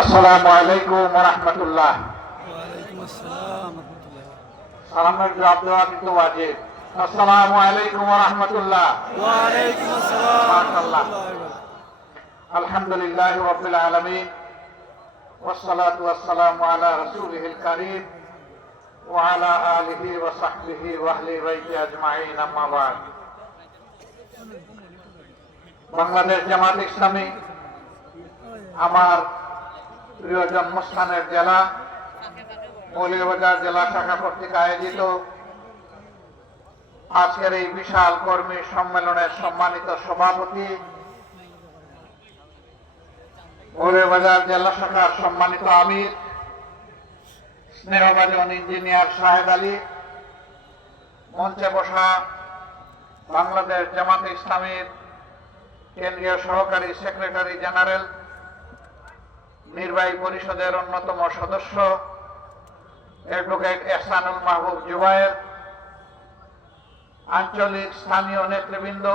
আসসালামু আলাইকুম ওয়া রাহমাতুল্লাহ। ওয়ালাইকুম আসসালাম রাহমাতুল্লাহ। সালামের জবাব দেওয়া কিন্তু ওয়াজিব। আসসালামু আলাইকুম ওয়া রাহমাতুল্লাহ। ওয়ালাইকুম আসসালাম মাশাআল্লাহ। রাহমাতুল্লাহ। আলহামদুলিল্লাহি রাব্বিল আলামিন ওয়াসসালাতু ওয়াসসালামু আলা রাসূলিল কারীম ওয়া আলা আলিহি ওয়া সাহবিহি ওয়া আহলি বাইতি আজমাইন, আম্মা বা'দ। বাংলাদেশ জামাত ইসলামী আমার প্রিয় জন্মস্থানের জেলা মৌলভীবাজার জেলা শাখা কর্তৃক আয়োজিত আজকের এই বিশাল কর্মী সম্মেলনের সম্মানিত সভাপতি, মৌলভীবাজার জেলা শাখার সম্মানিত আমির স্নেহভাজন ইঞ্জিনিয়ার শাহেদ আলী, মঞ্চে বসা বাংলাদেশ জামাতে ইসলামীর কেন্দ্রীয় সহকারী সেক্রেটারি জেনারেল, নির্বাহী পরিষদের অন্যতম সদস্য অ্যাডভোকেট এহসানুল মাহবুব জুবায়ের, আঞ্চলিক স্থানীয় নেতৃবৃন্দ,